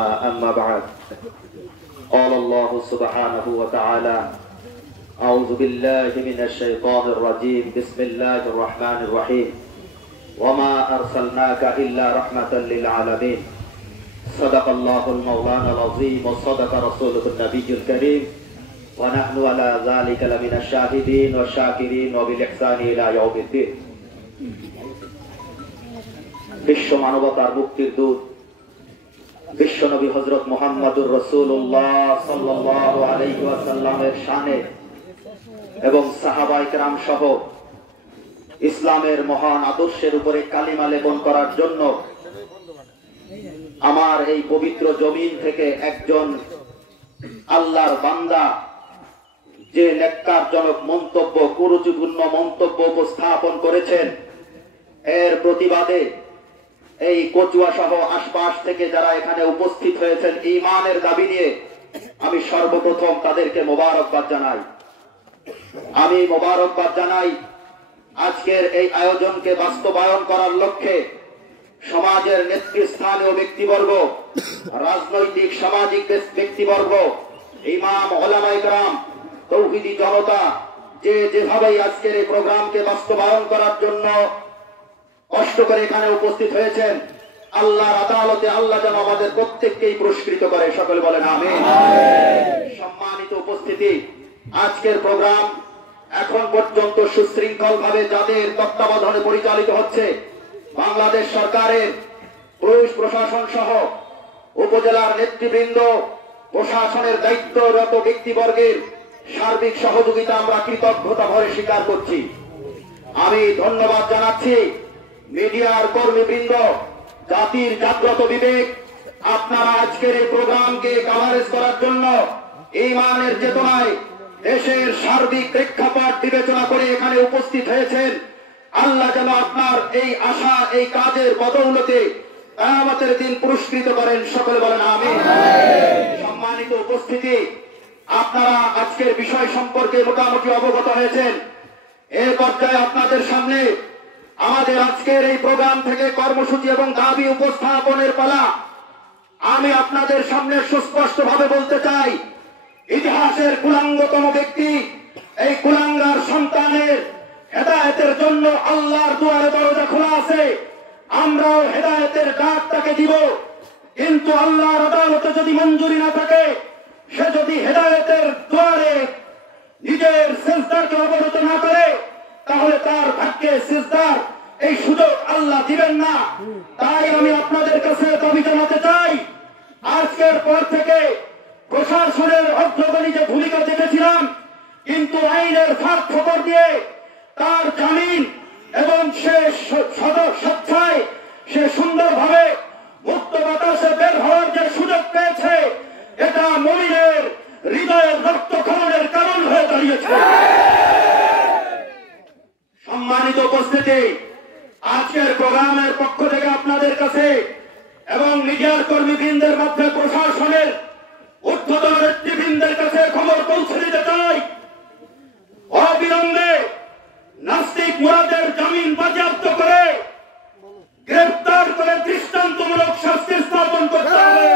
أما بعد قال الله سبحانه وتعالى أعوذ بالله من الشيطان الرجيم بسم الله الرحمن الرحيم وما أرسلناك إلا رحمة للعالمين صدق الله المولانا العظيم وصدق رسوله النبي الكريم ونحن على ذلك لمن الشاهدين والشاكرين وبالإحسان إلى يوم الدين বিশ্ব মানবতার মুক্তির দূত বিশ্বনবী হযরত মুহাম্মদুর রাসূলুল্লাহ সাল্লাল্লাহু আলাইহি ওয়াসাল্লামের শানে এবং সাহাবায়ে কেরাম সহ ইসলামের মহান আদর্শের উপরে কালিমা লেপন করার জন্য আমার এই পবিত্র জমিন থেকে একজন আল্লাহর বান্দা যে নেককারজনক মন্তব্য কুরুচিপূর্ণ মন্তব্য উপস্থাপন করেছেন এর প্রতিবাদে এই কচুয়া সহ আশপাশ থেকে যারা এখানে উপস্থিত হয়েছেন ঈমানের দাবি নিয়ে আমি সর্বপ্রথম তাদেরকে মোবারকবাদ জানাই আজকের এই আয়োজনকে বাস্তবায়ন করার লক্ষ্যে সমাজের নেতৃস্থানীয় ব্যক্তিবর্গ রাজনৈতিক সামাজিক ব্যক্তিবর্গ ইমাম ওলামায়ে কেরাম তৌহিদি জনতা যেভাবে আজকের এই প্রোগ্রামকে বাস্তবায়ন করার জন্য কষ্ট করে এখানে উপস্থিত হয়েছেন আল্লাহর আদালতে আল্লাহ যেন আমাদের প্রত্যেককেই পুরস্কৃত করে সকলে বলেন আমিন। সম্মানিত উপস্থিতি, আজকের প্রোগ্রাম এখন পর্যন্ত সুশৃঙ্খল ভাবে যাদের তত্ত্বাবধানে পরিচালিত হচ্ছে বাংলাদেশ সরকারের পুলিশ প্রশাসন সহ উপজেলার নেতৃবৃন্দ প্রশাসনের দায়িত্বরত ব্যক্তিবর্গের সার্বিক সহযোগিতা আমরা কৃতজ্ঞতা ভরে স্বীকার করছি। আমি ধন্যবাদ জানাচ্ছি মিডিয়ার কর্মীবৃন্দ, জাতির জাগ্রত বিবেক, আপনারা আজকের এই প্রোগ্রামকে কভারেজ করার জন্য ঈমানের চেতনায় দেশের সার্বিক প্রেক্ষাপট বিবেচনা করে এখানে উপস্থিত হয়েছেন। আল্লাহ যেন আপনার এই আশা এই কাজের বদৌলতে কিয়ামতের দিন পুরস্কৃত করেন সকলে বলেন আমিন। সম্মানিত উপস্থিতি, আপনারা আজকের বিষয় সম্পর্কে মোটামুটি অবগত হয়েছেন। এই পর্যায়ে আপনাদের সামনে আমাদের আজকের এই প্রোগ্রাম থেকে কর্মসূচি এবং দাবি উপস্থাপনের পালা। আমি আপনাদের সামনে সুস্পষ্ট ভাবে বলতে চাই, ইতিহাসের কুলাঙ্গতম ব্যক্তি এই কুলাঙ্গার সন্তানের হেদায়েতের জন্য আল্লাহর দুয়ারে দরজা খোলা আছে। আমরাও হেদায়েতের ডাক তাকে দিব, কিন্তু আল্লাহর আদালতে যদি মঞ্জুরি না থাকে, সে যদি হেদায়েতের দুয়ারে নিজের সিজদাকে অবরত না করে, তাহলে তার ভাগ্যে সিজদার এই সুযোগ আল্লাহ দিবেন না। তাই আমি আপনাদের কাছে দাবি জানাতে চাই, আজকের পর থেকে প্রশাসনের অগ্রগণী যে ভূমিকা দেখেছিলাম, কিন্তু আইনের ফাঁক ফোকর দিয়ে তার জামিন এবং সে স্বেচ্ছায় সে সুন্দরভাবে মুক্ত বাতাসে বের হওয়ার যে সুযোগ পেয়েছে, এটা মুমিনের হৃদয়ের রক্তক্ষরণের কারণ হয়ে দাঁড়িয়েছে। সম্মানিত উপস্থিতি, আজকের প্রোগ্রামের পক্ষ থেকে আপনাদের কাছে এবং মিডিয়ার কর্মীবৃন্দের মধ্যে প্রশাসনের ঊর্ধ্বতন নেতৃবৃন্দের কাছে খবর পৌঁছে দিতে চাই, অবিলম্বে নাস্তিক মুরাদের জামিন বাজেয়াপ্ত করে গ্রেফতার করে দৃষ্টান্তমূলক শাস্তি স্থাপন করতে হবে।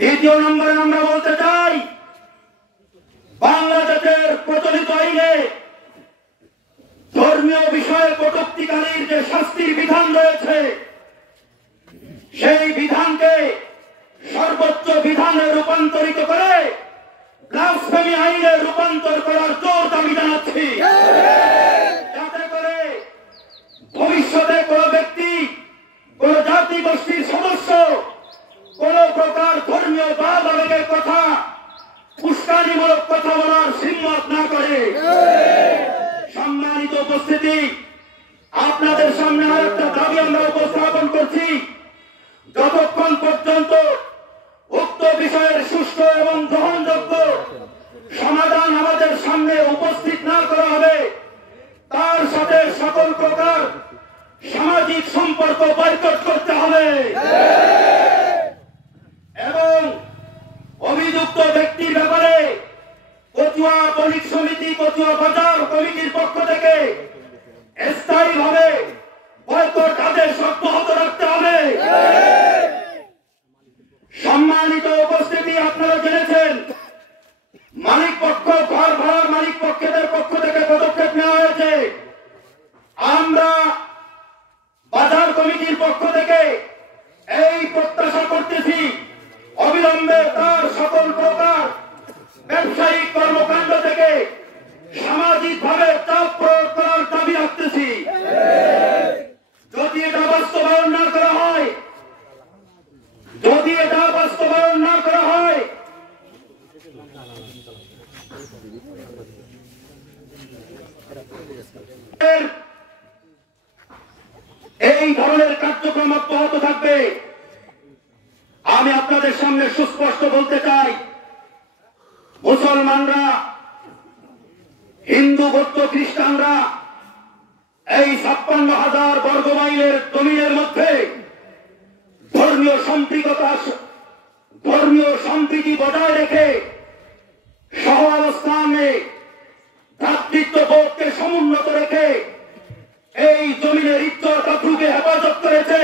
দ্বিতীয় নম্বরে আমরা বলতে চাই, বাংলাদেশের প্রচলিত আইনে ধর্মীয় বিষয়ে কটূক্তিকারীর যে শাস্তির বিধান রয়েছে, সেই বিধানকে সর্বোচ্চ বিধানে রূপান্তরিত করে ব্লাসফেমি আইনে রূপান্তর করার জোর দাবি জানাচ্ছি, যাতে করে ভবিষ্যতে কোন ব্যক্তি, কোন জাতি গোষ্ঠীর সদস্য কোন প্রকার ধর্মীয় ভাব আবেগের কথা, উস্কানিমূলক কথা বলার হিম্মত না করে। সম্মানিত উপস্থিতি, আপনাদের সামনে আরেকটা দাবি আমরা উপস্থাপন করছি, যতক্ষণ পর্যন্ত উক্ত বিষয়ের সুষ্ঠু এবং গ্রহণযোগ্য সমাধান আমাদের সামনে উপস্থিত না করা হবে, তার সাথে সকল প্রকার সামাজিক সম্পর্ক বয়কট করতে হবে এবং অভিযুক্ত ব্যক্তির ব্যাপারে কচুয়া বণিক সমিতি, কচুয়া বাজার কমিটির পক্ষ থেকে স্থায়ীভাবে বয়কট আদেশ অব্যাহত রাখতে হবে। থাকবে। আমি আপনাদের সামনে সুস্পষ্ট বলতে চাই, মুসলমানরা, হিন্দু, বৌদ্ধ, খ্রিস্টানরা এই 56,000 বর্গ মাইলের জমিনের মধ্যে ধর্মীয় সম্প্রীতি বজায় রেখে সহ অবস্থানে ভ্রাতৃত্ববোধকে সমুন্নত রেখে এই জমিনের ইজ্জত আবরুকে হেফাজত করেছে।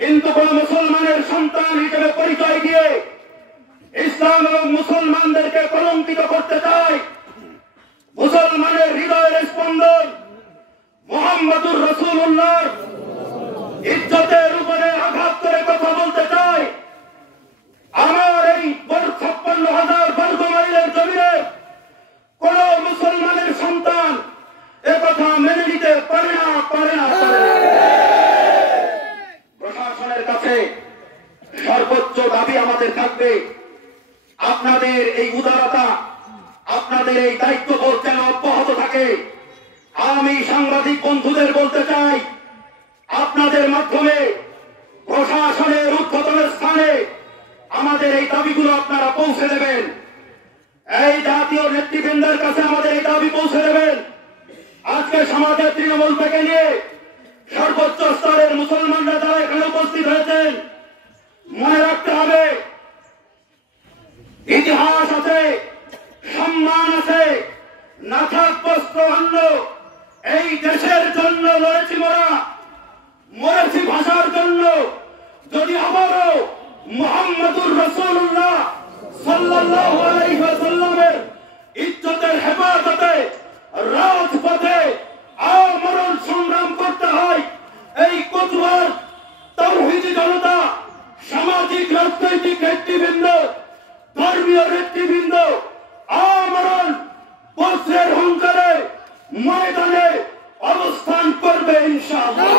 কিন্তু কোন মুসলমানের সন্তান হিসেবে পরিচয় দিয়ে ইসলাম এবং মুসলমানদেরকে কলঙ্কিত করতে চায়, মুসলমানের হৃদয়ের স্পন্দন মুহাম্মদুর রাসূলুল্লাহ ইজ্জতের উপরে আঘাত করে কথা বলতে চায়, আমার এই 56,000 বর্গ মাইলের জমিনে কোন মুসলমানের সন্তান একথা মেনে নিতে পারে না। প্রশাসনের কাছে সর্বোচ্চ দাবি আমাদের থাকবে, আপনাদের এই উদারতা, আপনাদের এই দায়িত্ববোধ যেন অব্যাহত থাকে। আমি সাংবাদিক বন্ধুদের বলতে চাই, আপনাদের মাধ্যমে প্রশাসনের ঊর্ধ্বতন স্থানে আমাদের এই দাবিগুলো আপনারা পৌঁছে দেবেন। এই জাতীয় নেতৃবৃন্দের কাছে আমাদের এই দাবি পৌঁছে দেবেন। আজকে সমাজের তৃণমূল থেকে নিয়ে সর্বোচ্চ স্তরের মুসলমানরা যারা এখানে উপস্থিত হয়েছেন, মনে রাখতে হবে ইতিহাস আছে, সম্মান আছে, না থাক বস্ত্র অন্য, এই দেশের জন্য লড়েছি মরেছি ভাষার জন্য। যদি আবারও মুহাম্মদুর রাসূলুল্লাহ সাল্লাল্লাহু আলাইহি ওয়াসাল্লামের ইজ্জতের হেফাজতে রাজপথে আমরণ সংগ্রাম করতে হয়, এই কচুয়ার তাওহীদি জনতা, সামাজিক রাজনৈতিক নেতৃবৃন্দ, ধর্মীয় নেতৃবৃন্দ আমরণ বজ্রের হুঙ্কারে ময়দানে অবস্থান করবে ইনশাআল্লাহ।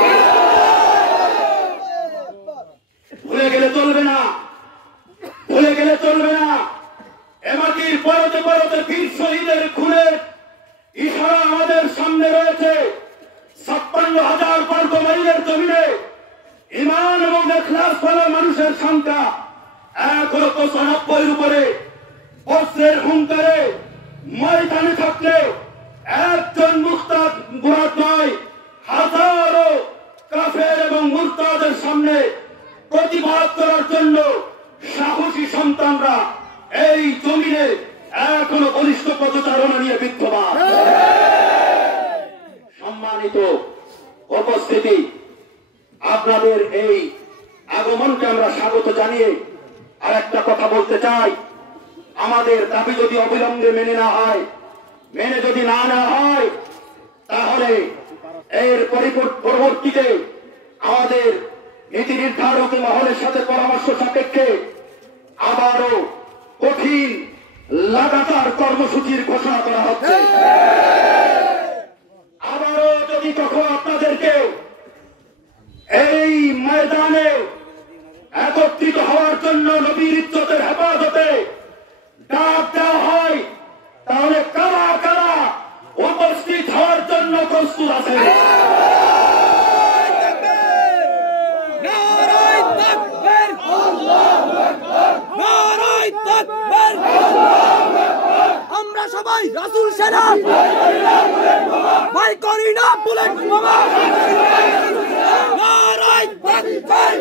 ভুলে গেলে চলবে না। এমাটির পরতে বীর শহীদের খুনের ইশারা আমাদের সামনে রয়েছে। 56,000 বর্গ মাইলের জমিনে ঈমান এবং ইখলাস ওয়ালা মানুষের সংখ্যা 195 উপরে। বজ্রের হুঙ্কারে ময়দানে থাকলে একজন মুরতাদ মুরাদ নয়, হাজারো কাফের এবং মুরতাদের সামনে প্রতিবাদ করার জন্য সাহসী সন্তানরা এই জমিনে এখনো বলিষ্ঠ পদচারণা নিয়ে বিদ্যমান। সম্মানিত উপস্থিতি, আপনাদের এই আগমনকে আমরা স্বাগত জানিয়ে আর একটা কথা বলতে চাই, আমাদের দাবি যদি অবিলম্বে মেনে যদি না নেওয়া হয়, তাহলে এর পরবর্তীতে আমাদের নীতি নির্ধারক মহলের সাথে পরামর্শ সাপেক্ষে আবারও কঠিন লাগাতার কর্মসূচির ঘোষণা করা হচ্ছে। আবারও যদি তখন আপনাদেরকে এই ময়দানে একত্রিত হওয়ার জন্য নবীর ইজ্জতের হেফাজতে ডাক দেওয়া হয়, তাহলে কারা কারা উপস্থিত হওয়ার জন্য প্রস্তুত আছে? আমরা সবাই রাসূল সেনা ভাই করি না বুলেট বোমা। নারায়ে তাকবীর।